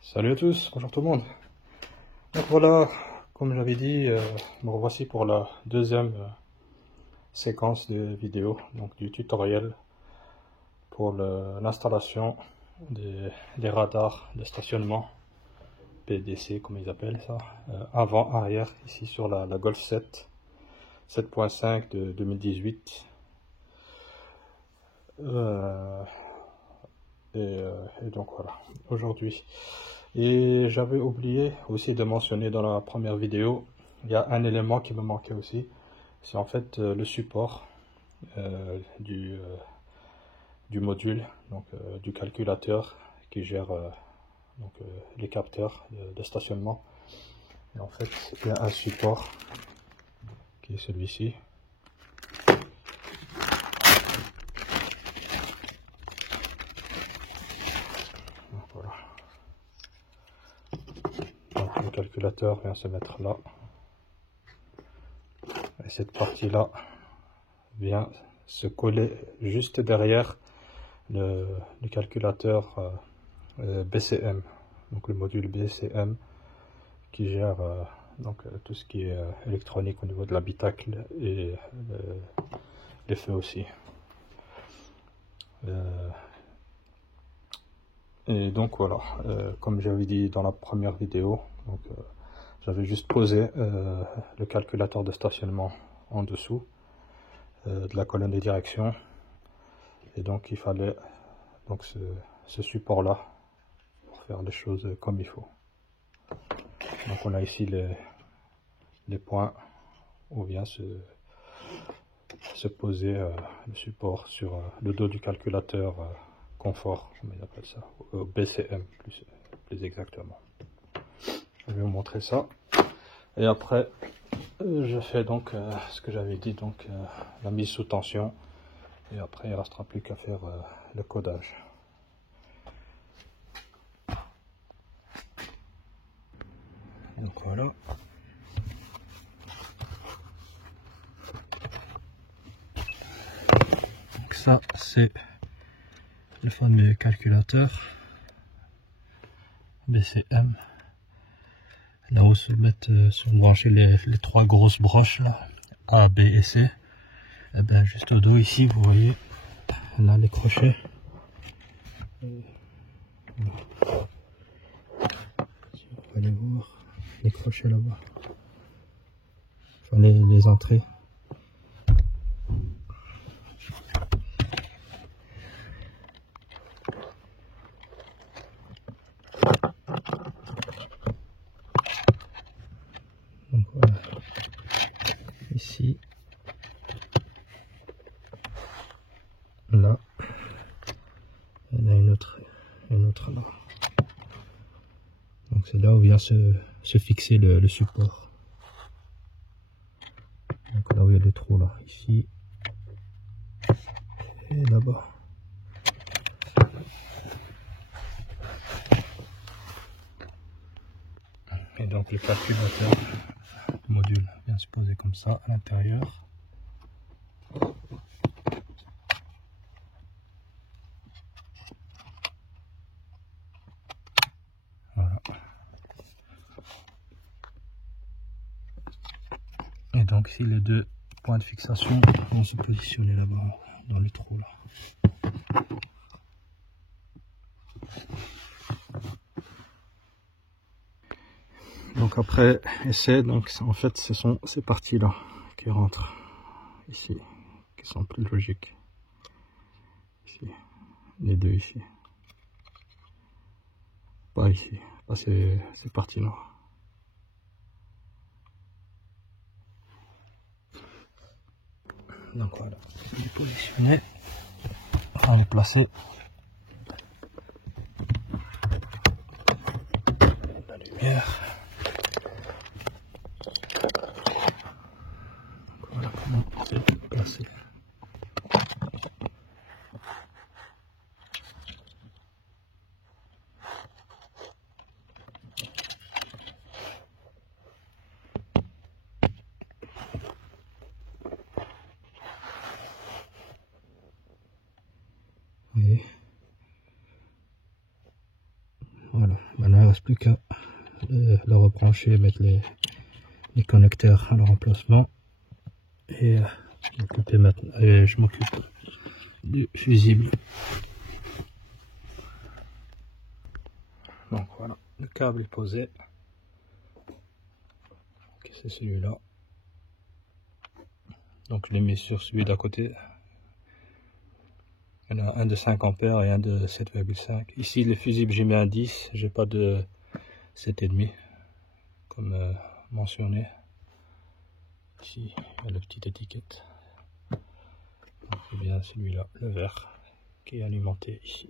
Salut à tous, bonjour tout le monde. Donc voilà, comme j'avais dit, me revoici pour la deuxième séquence de vidéo, donc du tutoriel pour l'installation des radars de stationnement PDC, comme ils appellent ça, avant, arrière, ici sur la Golf 7, 7.5 de 2018. Et donc voilà, aujourd'hui. Et j'avais oublié aussi de mentionner dans la première vidéo, il y a un élément qui me manquait aussi, c'est en fait le support du module, donc du calculateur qui gère les capteurs de stationnement. Et en fait, il y a un support qui est celui-ci. Voilà. Donc, le calculateur vient se mettre là. Et cette partie-là vient se coller juste derrière le calculateur BCM, donc le module BCM qui gère tout ce qui est électronique au niveau de l'habitacle et les feux aussi. Et donc voilà, comme j'avais dit dans la première vidéo, j'avais juste posé le calculateur de stationnement en dessous de la colonne de direction, et donc il fallait donc ce support là pour faire les choses comme il faut. Donc on a ici les points où vient se poser le support sur le dos du calculateur confort, comme ils appellent ça, BCM plus exactement. Je vais vous montrer ça. Et après, je fais donc ce que j'avais dit, donc la mise sous tension. Et après, il ne restera plus qu'à faire le codage. Donc voilà. Donc ça, c'est le fameux calculateur BCM. Là où se brancher les trois grosses broches là, A, B et C. Et bien juste au dos ici, vous voyez, là les crochets. Voilà. Si vous pouvez aller voir les crochets là-bas. Enfin les entrées. Donc voilà. Ici. Là. Il y en a une autre là. Donc c'est là où vient se fixer le support. Donc là où il y a des trous là, ici et là-bas. Et donc le calculateur du module vient se poser comme ça à l'intérieur. Voilà. Et donc ici les deux points de fixation vont se positionner là-bas dans le trou là. Donc après essai, donc en fait ce sont ces parties là qui rentrent ici, qui sont plus logiques. Ici, les deux ici. Pas ici, pas ces parties là. Donc voilà, c'est positionné, on va les placer. La lumière. Voilà comment c'est placé. Vous voyez. Maintenant il ne reste plus qu'à le rebrancher, mettre les connecteurs à leur emplacement. Et je m'occupe du fusible. Donc voilà, le câble est posé. Okay, c'est celui-là. Donc je l'ai mis sur celui d'à côté. Il y en a un de 5 ampères et un de 7,5. Ici le fusible j'ai mis un 10, j'ai pas de 7,5 comme mentionné. Ici il y a la petite étiquette. C'est bien celui-là, le vert, qui est alimenté ici.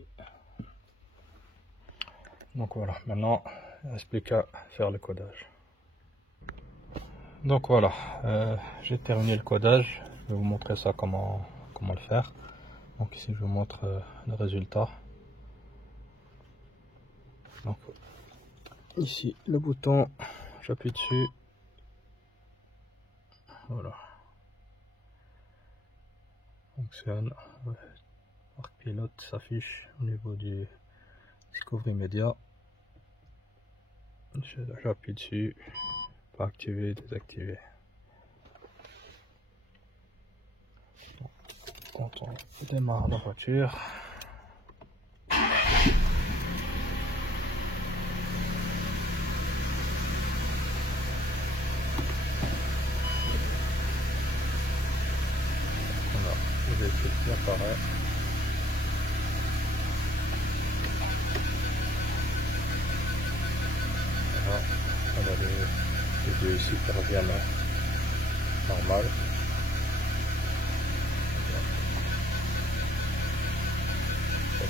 Donc voilà, maintenant il ne reste plus qu'à faire le codage. Donc voilà, j'ai terminé le codage. Je vais vous montrer ça comment le faire. Donc ici je vous montre le résultat. Donc ici le bouton, j'appuie dessus. Voilà. Fonctionne. Arc pilote s'affiche au niveau du Discovery Media. J'appuie dessus pour activer, désactiver. Quand on démarre la voiture, voilà, le véhicule qui apparaît. Voilà, on a les deux ici qui reviennent normal.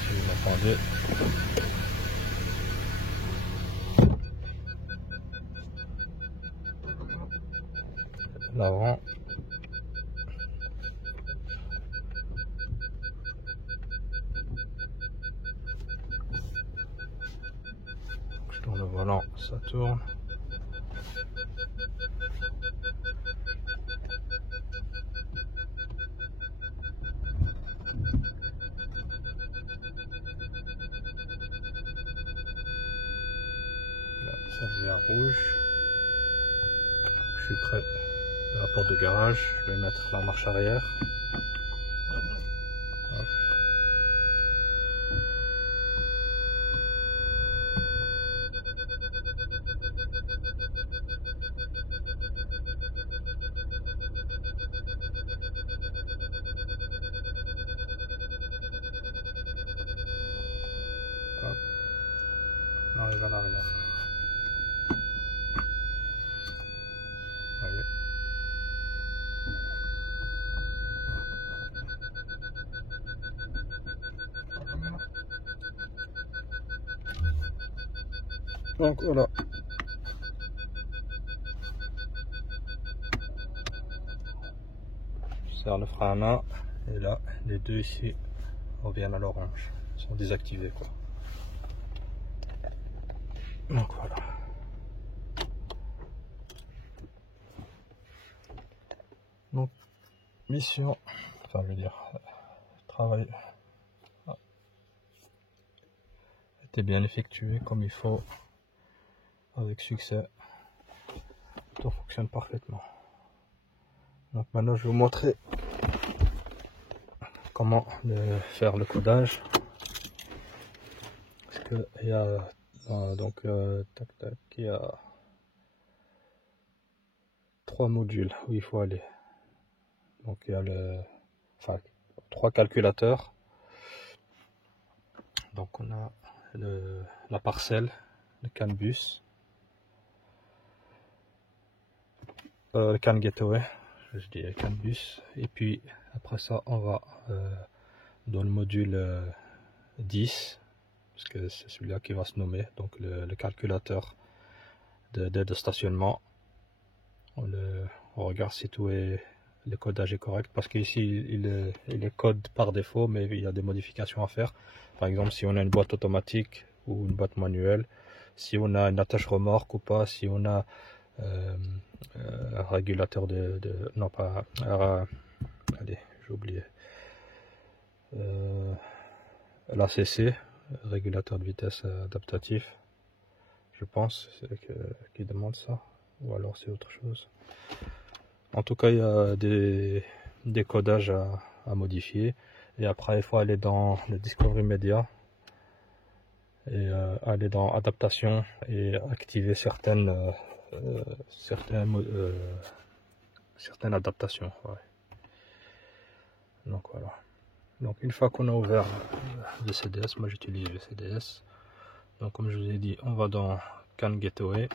Si vous m'entendez. L'avant. Je tourne le volant, ça tourne. Ça devient rouge. Je suis prêt à la porte de garage. Je vais mettre la marche arrière. Hop. Hop. On arrive à l'arrière. Voyez. Donc voilà. Je serre le frein à main et là les deux ici reviennent à l'orange. Ils sont désactivés quoi. Donc voilà. Donc mission, enfin je veux dire, travail a été bien effectué comme il faut, avec succès. Tout fonctionne parfaitement. Donc maintenant je vais vous montrer comment faire le codage. Parce que il y a donc il y a 3 modules où il faut aller. Donc il y a 3 calculateurs. Donc on a la parcelle, le CAN bus, le CAN gateway, je dis CAN bus, et puis après ça on va dans le module 10, parce que c'est celui-là qui va se nommer, donc le calculateur d'aide de stationnement. On regarde si tout est, le codage est correct, parce qu'ici il est code par défaut, mais il y a des modifications à faire. Par exemple, si on a une boîte automatique ou une boîte manuelle, si on a une attache remorque ou pas, si on a un régulateur non pas, allez, j'ai oublié, l'ACC, régulateur de vitesse adaptatif. je pense, qui demande ça, ou alors c'est autre chose. En tout cas, il y a des codages à modifier, et après il faut aller dans le Discovery Media, et aller dans adaptation, et activer certaines adaptations. Ouais. Donc voilà. Donc une fois qu'on a ouvert le CDS, moi j'utilise le CDS. Donc comme je vous ai dit, on va dans CAN Gateway,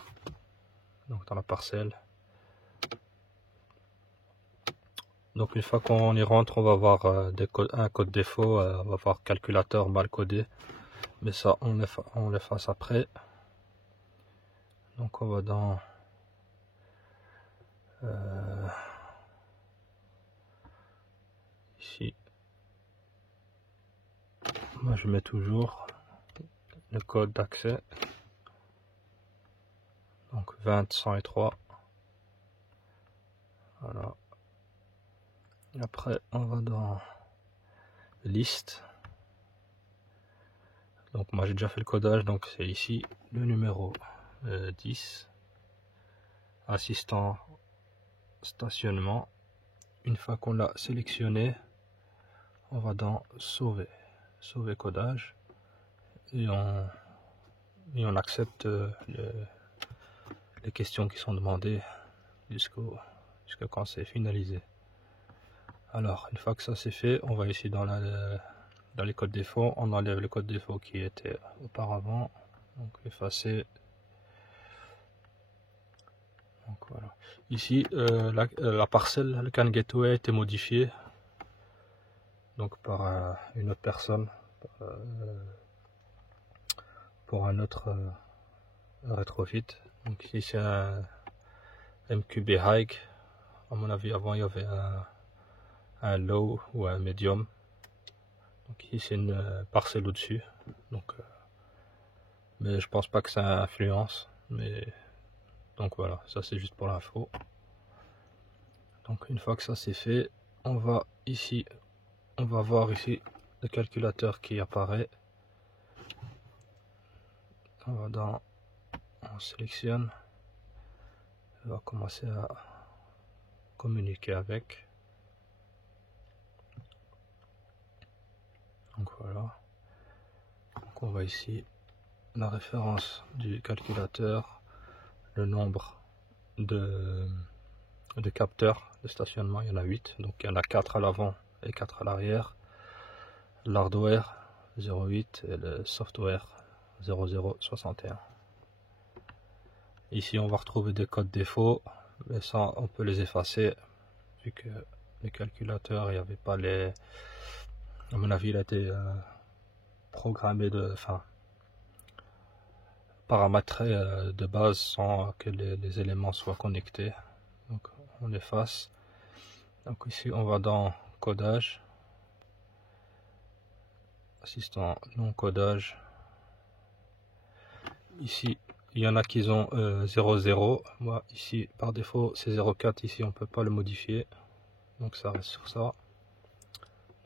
donc dans la parcelle. Donc une fois qu'on y rentre, on va voir un code défaut, on va voir calculateur mal codé, mais ça on l'efface après. Donc on va dans ici, moi je mets toujours le code d'accès, donc 20.103, voilà. Et après on va dans liste, donc moi j'ai déjà fait le codage, donc c'est ici le numéro 10, assistant stationnement. Une fois qu'on l'a sélectionné, on va dans sauver codage, et on accepte les questions qui sont demandées jusqu'à quand c'est finalisé. Alors une fois que ça c'est fait, on va ici dans les codes défauts, on enlève le code défaut qui était auparavant, donc effacer. Donc voilà. Ici la parcelle, le CAN Gateway a été modifié donc par une autre personne, pour un autre rétrofit. Donc ici c'est un MQB High. À mon avis, avant il y avait un low ou un medium. Donc ici c'est une parcelle au-dessus. Donc mais je pense pas que ça influence. Mais donc voilà, ça c'est juste pour l'info. Donc une fois que ça c'est fait, on va ici, on va voir ici le calculateur qui apparaît. On sélectionne, on va commencer à communiquer avec. Donc voilà. Donc on va ici la référence du calculateur, le nombre de capteurs de stationnement, il y en a 8, donc il y en a 4 à l'avant et 4 à l'arrière. L'hardware 08 et le software 0061. Ici on va retrouver des codes défauts, mais ça on peut les effacer vu que les calculateurs, il n'y avait pas les, à mon avis il a été programmé paramétré de base sans que les éléments soient connectés. Donc on efface. Donc ici on va dans codage, assistant non codage. Ici il y en a qui ont 00, moi ici par défaut c'est 04, ici on peut pas le modifier, donc ça reste sur ça.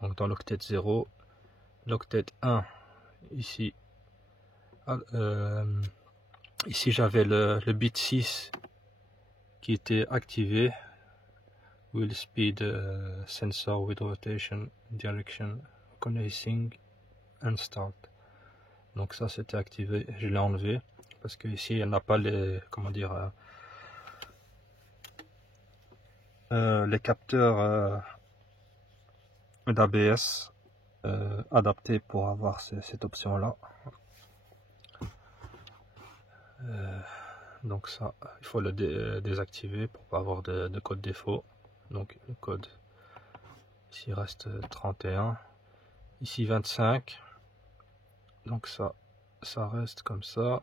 Donc dans l'octet 0, l'octet 1, ici ici j'avais le bit 6 qui était activé, wheel speed sensor with rotation direction connecting and start. Donc ça c'était activé, je l'ai enlevé parce que ici elle n'a pas les, comment dire, les capteurs d'ABS adaptés pour avoir cette option là. Donc ça il faut le désactiver pour pas avoir de code défaut. Donc le code ici reste 31, ici 25, donc ça reste comme ça.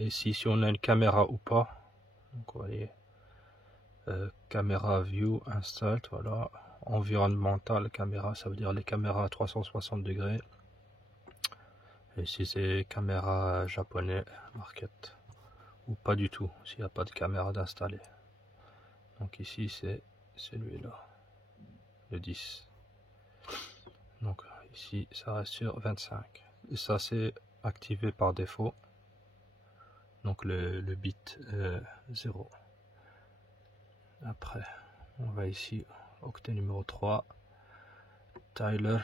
Et ici si on a une caméra ou pas, donc vous voyez caméra view installed, voilà. Environnemental caméra, ça veut dire les caméras à 360 degrés. Et ici c'est caméra japonais market, ou pas du tout s'il n'y a pas de caméra d'installer. Donc ici c'est celui-là, le 10. Donc ici ça reste sur 25. Et ça c'est activé par défaut. donc le bit 0. Après, on va ici, octet numéro 3, Tyler.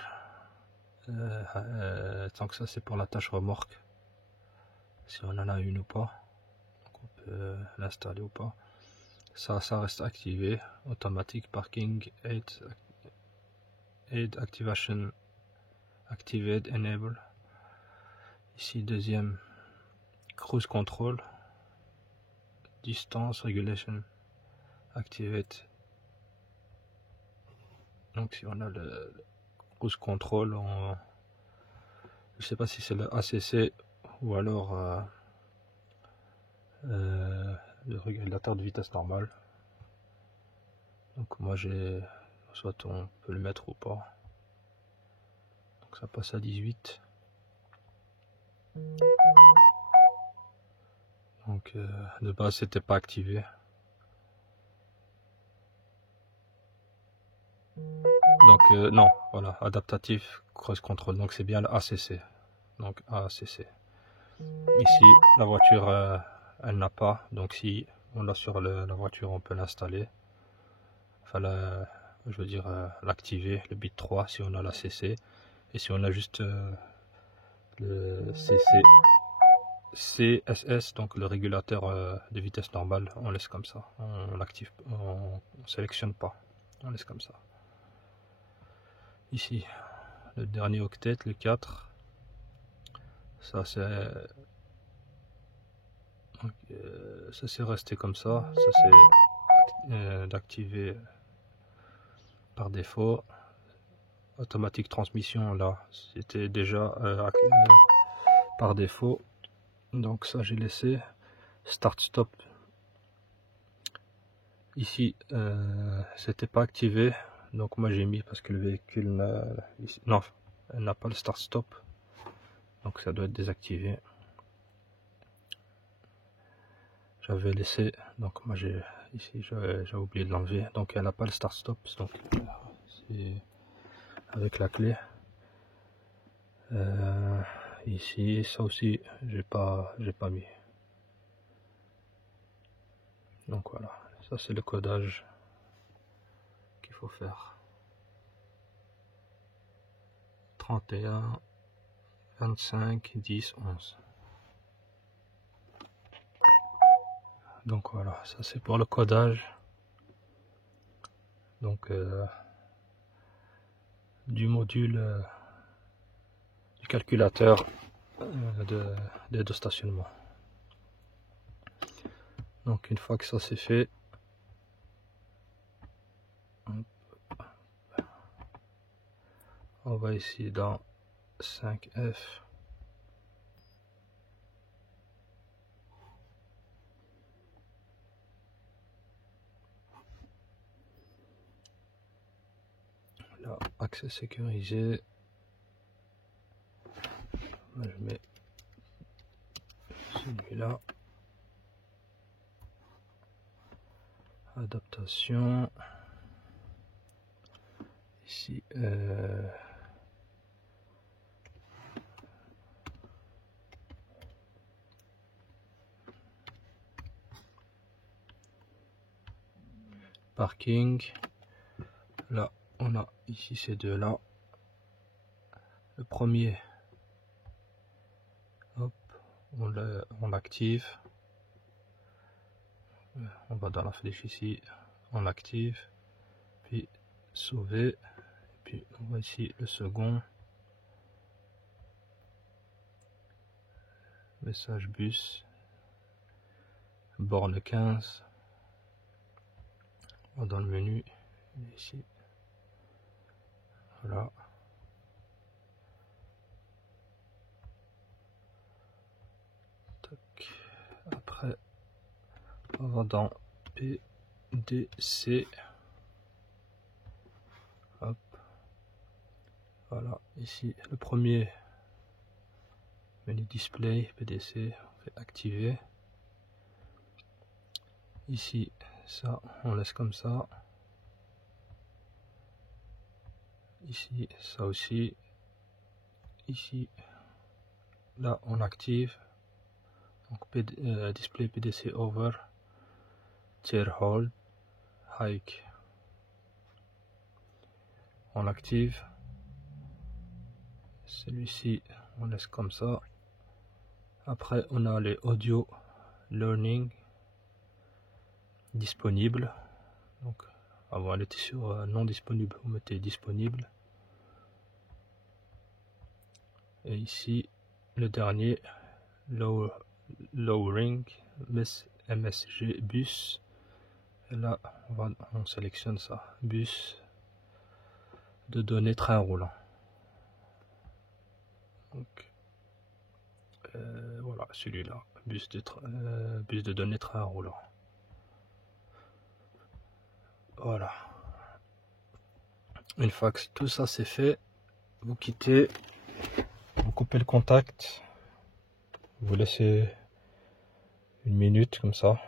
Tant que ça, c'est pour la tâche remorque, si on en a une ou pas. Donc on peut l'installer ou pas. Ça reste activé. Automatic Parking Aid Activation Activate Enable. Ici, deuxième, Cruise Control, Distance Regulation Activate. Donc si on a le Cruise Control, je sais pas si c'est le ACC ou alors le régulateur de vitesse normale. Donc moi j'ai, soit on peut le mettre ou pas. Donc ça passe à 18. Donc de base c'était pas activé. Donc non, voilà, adaptatif Cruise Control. Donc c'est bien le ACC. Donc ACC. Ici la voiture elle n'a pas. Donc si on l'a sur la voiture, on peut l'installer. Enfin je veux dire l'activer, le bit 3 si on a la CC. Et si on a juste le CSS, donc le régulateur de vitesse normale, on laisse comme ça. On l'active, on sélectionne pas. On laisse comme ça. Ici, le dernier octet, le 4. Ça c'est resté comme ça. Ça c'est d'activer par défaut. Automatique transmission, là, c'était déjà par défaut. Donc ça j'ai laissé. Start stop. Ici c'était pas activé. Donc moi j'ai mis parce que le véhicule n'a pas le start stop. Donc ça doit être désactivé. J'avais laissé, donc moi j'ai oublié de l'enlever. Donc elle n'a pas le start stop. Donc c'est avec la clé. Ici ça aussi j'ai pas mis. Donc voilà, ça c'est le codage qu'il faut faire. 31 25 10 11. Donc voilà, ça c'est pour le codage. Donc du module du calculateur d'aide au stationnement. Donc une fois que ça c'est fait, on va ici dans 5F. Là, accès sécurisé. Là, je mets celui-là. Adaptation. Ici, parking. Là, on a ici ces deux-là. Le premier, hop, on l'active. On va dans la flèche ici, on l'active, puis sauver, et puis on va ici le second, message bus, borne 15, on va dans le menu, ici, voilà. Tac. Après, on va dans PDC, hop, voilà, ici le premier, menu display, PDC, on fait activer. Ici, ça, on laisse comme ça. Ici, ça aussi. Ici, là, on active. Donc display PDC over, tier hold, hike. On l'active. Celui-ci, on laisse comme ça. Après, on a les audio learning disponibles. Donc, avant, elle était sur non disponible. Vous mettez disponible. Et ici, le dernier, lowering MSG bus. Et là, on sélectionne ça. Bus de données train roulant. Donc, voilà, celui-là, bus de données train roulant. Voilà. Une fois que tout ça c'est fait, vous quittez, vous coupez le contact, vous laissez une minute comme ça,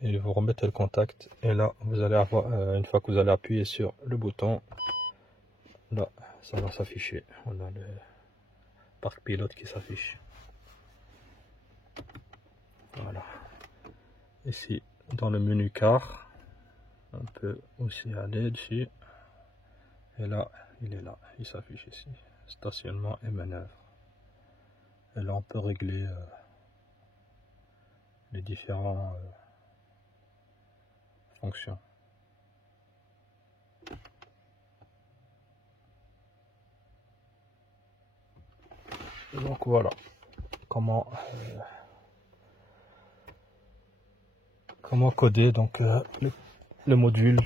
et vous remettez le contact. Et là, vous allez avoir, une fois que vous allez appuyer sur le bouton, là, ça va s'afficher. On a le parc pilote qui s'affiche. Voilà. Ici, dans le menu car, on peut aussi aller dessus. Et là, il est là, il s'affiche ici. Stationnement et manœuvre. Et là, on peut régler les différentes fonctions. Et donc voilà comment coder donc le module,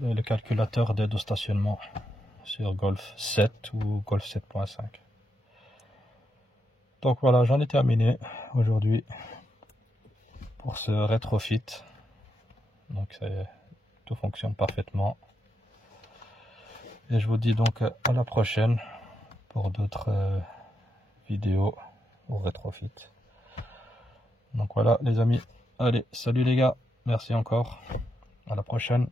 le calculateur d'aide au stationnement sur Golf 7 ou Golf 7.5. Donc voilà, j'en ai terminé aujourd'hui pour ce rétrofit. Donc tout fonctionne parfaitement. Et je vous dis donc à la prochaine pour d'autres vidéos au rétrofit. Donc voilà les amis, allez, salut les gars, merci encore, à la prochaine.